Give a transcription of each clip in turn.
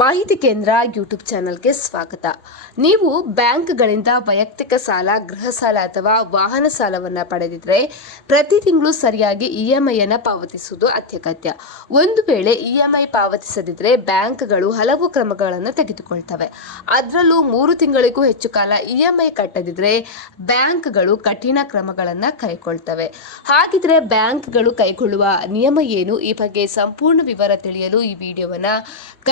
ಮಾಹಿತಿ ಕೇಂದ್ರ ಯೂಟ್ಯೂಬ್ ಚಾನಲ್ಗೆ ಸ್ವಾಗತ. ನೀವು ಬ್ಯಾಂಕ್ಗಳಿಂದ ವೈಯಕ್ತಿಕ ಸಾಲ, ಗೃಹ ಸಾಲ ಅಥವಾ ವಾಹನ ಸಾಲವನ್ನು ಪಡೆದಿದ್ರೆ ಪ್ರತಿ ತಿಂಗಳು ಸರಿಯಾಗಿ ಇ ಎಂ ಐಯನ್ನು ಪಾವತಿಸುವುದು ಅತ್ಯಗತ್ಯ. ಒಂದು ವೇಳೆ ಇ ಎಂ ಐ ಪಾವತಿಸದಿದ್ರೆ ಬ್ಯಾಂಕ್ಗಳು ಹಲವು ಕ್ರಮಗಳನ್ನು ತೆಗೆದುಕೊಳ್ತವೆ. ಅದರಲ್ಲೂ ಮೂರು ತಿಂಗಳಿಗೂ ಹೆಚ್ಚು ಕಾಲ ಇ ಎಂ ಐ ಕಟ್ಟದಿದ್ರೆ ಬ್ಯಾಂಕ್ಗಳು ಕಠಿಣ ಕ್ರಮಗಳನ್ನು ಕೈಗೊಳ್ತವೆ. ಹಾಗಿದ್ರೆ ಬ್ಯಾಂಕ್ಗಳು ಕೈಗೊಳ್ಳುವ ನಿಯಮ ಏನು? ಈ ಬಗ್ಗೆ ಸಂಪೂರ್ಣ ವಿವರ ತಿಳಿಯಲು ಈ ವಿಡಿಯೋವನ್ನು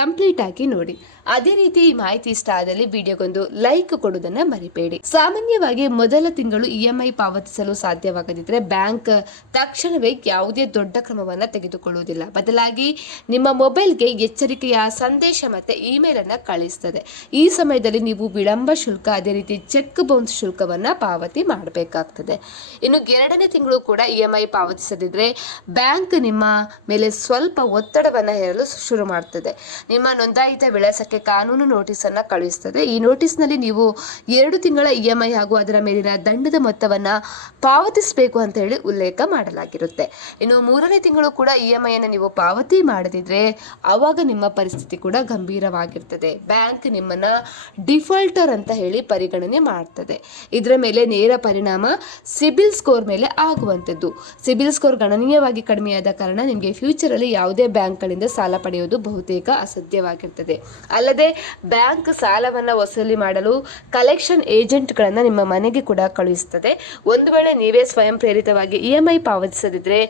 ಕಂಪ್ಲೀಟ್ ಆಗಿ ನೋಡಿ. ಅದೇ ರೀತಿ ಈ ಮಾಹಿತಿ ಇಷ್ಟ ಆದಲ್ಲಿ ವಿಡಿಯೋಗೊಂದು ಲೈಕ್ ಕೊಡುವುದನ್ನ ಮರಿಬೇಡಿ. ಸಾಮಾನ್ಯವಾಗಿ ಮೊದಲ ತಿಂಗಳು ಇ ಎಂ ಐ ಪಾವತಿಸಲು ಸಾಧ್ಯವಾಗದಿದ್ದರೆ ಬ್ಯಾಂಕ್ ತಕ್ಷಣವೇ ಯಾವುದೇ ದೊಡ್ಡ ಕ್ರಮವನ್ನು ತೆಗೆದುಕೊಳ್ಳುವುದಿಲ್ಲ. ಬದಲಾಗಿ ನಿಮ್ಮ ಮೊಬೈಲ್ಗೆ ಎಚ್ಚರಿಕೆಯ ಸಂದೇಶ ಮತ್ತೆ ಇಮೇಲ್ ಅನ್ನ ಕಳಿಸ್ತದೆ. ಈ ಸಮಯದಲ್ಲಿ ನೀವು ವಿಳಂಬ ಶುಲ್ಕ, ಅದೇ ರೀತಿ ಚೆಕ್ ಬೌನ್ಸ್ ಶುಲ್ಕವನ್ನ ಪಾವತಿ ಮಾಡಬೇಕಾಗ್ತದೆ. ಇನ್ನು ಎರಡನೇ ತಿಂಗಳು ಕೂಡ ಇ ಎಂ ಐ ಪಾವತಿಸದಿದ್ದರೆ ಬ್ಯಾಂಕ್ ನಿಮ್ಮ ಮೇಲೆ ಸ್ವಲ್ಪ ಒತ್ತಡವನ್ನು ಹೇರಲು ಶುರು ಮಾಡ್ತದೆ. ನಿಮ್ಮ ನೋಂದಾಯಿತ ವಿಳಾಸಕ್ಕೆ ಕಾನೂನು ನೋಟಿಸ್ ಅನ್ನ ಕಳುಹಿಸ್ತದೆ. ಈ ನೋಟಿಸ್ನಲ್ಲಿ ನೀವು ಎರಡು ತಿಂಗಳ ಇ ಎಂ ಹಾಗೂ ಅದರ ಮೇಲಿನ ದಂಡದ ಮೊತ್ತವನ್ನ ಪಾವತಿಸಬೇಕು ಅಂತ ಹೇಳಿ ಉಲ್ಲೇಖ ಮಾಡಲಾಗಿರುತ್ತೆ. ಇನ್ನು ಮೂರನೇ ತಿಂಗಳು ಕೂಡ ಇ ಎಂ ನೀವು ಪಾವತಿ ಮಾಡದಿದ್ರೆ ಆವಾಗ ನಿಮ್ಮ ಪರಿಸ್ಥಿತಿ ಕೂಡ ಗಂಭೀರವಾಗಿರ್ತದೆ. ಬ್ಯಾಂಕ್ ನಿಮ್ಮನ್ನ ಡಿಫಾಲ್ಟರ್ ಅಂತ ಹೇಳಿ ಪರಿಗಣನೆ ಮಾಡ್ತದೆ. ಇದರ ಮೇಲೆ ನೇರ ಪರಿಣಾಮ ಸಿಬಿಲ್ ಸ್ಕೋರ್ ಮೇಲೆ ಆಗುವಂಥದ್ದು. ಸಿಬಿಲ್ ಸ್ಕೋರ್ ಗಣನೀಯವಾಗಿ ಕಡಿಮೆಯಾದ ಕಾರಣ ನಿಮಗೆ ಫ್ಯೂಚರಲ್ಲಿ ಯಾವುದೇ ಬ್ಯಾಂಕ್ಗಳಿಂದ ಸಾಲ ಪಡೆಯುವುದು ಬಹುತೇಕ ಅಸಾಧ್ಯವಾಗಿರ್ತದೆ ಅಲ್ಲದೆ ಬ್ಯಾಂಕ್ ಸಾಲವನ್ನು ವಸೂಲಿ ಮಾಡಲು ಕಲೆಕ್ಷನ್ ಏಜೆಂಟ್ಗಳನ್ನು ನಿಮ್ಮ ಮನೆಗೆ ಕೂಡ ಕಳುಹಿಸುತ್ತದೆ ಒಂದು ವೇಳೆ ನೀವೇ ಸ್ವಯಂ ಪ್ರೇರಿತವಾಗಿ ಇ ಎಂ ಐ ಪಾವತಿಸದಿದ್ದರೆ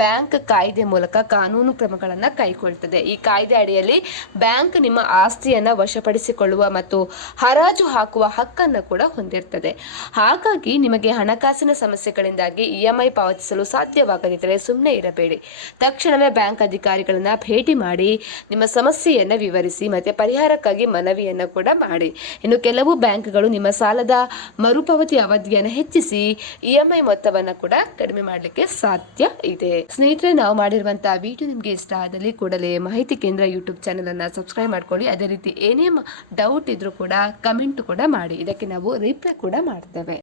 ಬ್ಯಾಂಕ್ ಕಾಯ್ದೆ ಮೂಲಕ ಕಾನೂನು ಕ್ರಮಗಳನ್ನು ಕೈಗೊಳ್ತದೆ. ಈ ಕಾಯ್ದೆ ಅಡಿಯಲ್ಲಿ ಬ್ಯಾಂಕ್ ನಿಮ್ಮ ಆಸ್ತಿಯನ್ನು ವಶಪಡಿಸಿಕೊಳ್ಳುವ ಮತ್ತು ಹರಾಜು ಹಾಕುವ ಹಕ್ಕನ್ನು ಕೂಡ ಹೊಂದಿರ್ತದೆ. ಹಾಗಾಗಿ ನಿಮಗೆ ಹಣಕಾಸಿನ ಸಮಸ್ಯೆಗಳಿಂದಾಗಿ ಇ ಎಂ ಐ ಪಾವತಿಸಲು ಸಾಧ್ಯವಾಗದಿದ್ದರೆ ಸುಮ್ಮನೆ ಇರಬೇಡಿ. ತಕ್ಷಣವೇ ಬ್ಯಾಂಕ್ ಅಧಿಕಾರಿಗಳನ್ನ ಭೇಟಿ ಮಾಡಿ ನಿಮ್ಮ ಸಮಸ್ಯೆಯನ್ನು ವಿವರಿಸಿ. ಮತ್ತೆ ಪರಿಹಾರಕ್ಕಾಗಿ ಮನವಿಯನ್ನು ಕೂಡ ಮಾಡಿ. ಇನ್ನು ಕೆಲವು ಬ್ಯಾಂಕ್ಗಳು ನಿಮ್ಮ ಸಾಲದ ಮರುಪಾವತಿ ಅವಧಿಯನ್ನು ಹೆಚ್ಚಿಸಿ ಇ ಎಂ ಐ ಮೊತ್ತವನ್ನು ಕೂಡ ಕಡಿಮೆ ಮಾಡಲಿಕ್ಕೆ ಸಾಧ್ಯ ಇದೆ. ಸ್ನೇಹಿತರೆ, ನಾವು ಮಾಡಿರುವಂತಹ ವಿಡಿಯೋ ನಿಮಗೆ ಇಷ್ಟ ಆದಲ್ಲಿ ಕೂಡಲೇ ಮಾಹಿತಿ ಕೇಂದ್ರ ಯೂಟ್ಯೂಬ್ ಚಾನೆಲ್ ಅನ್ನ ಸಬ್ಸ್ಕ್ರೈಬ್ ಮಾಡ್ಕೊಳ್ಳಿ. ಅದೇ ರೀತಿ ಏನೇ ಡೌಟ್ ಇದ್ರೂ ಕೂಡ ಕಮೆಂಟ್ ಕೂಡ ಮಾಡಿ. ಇದಕ್ಕೆ ನಾವು ರಿಪ್ಲೈ ಕೂಡ ಮಾಡ್ತೇವೆ.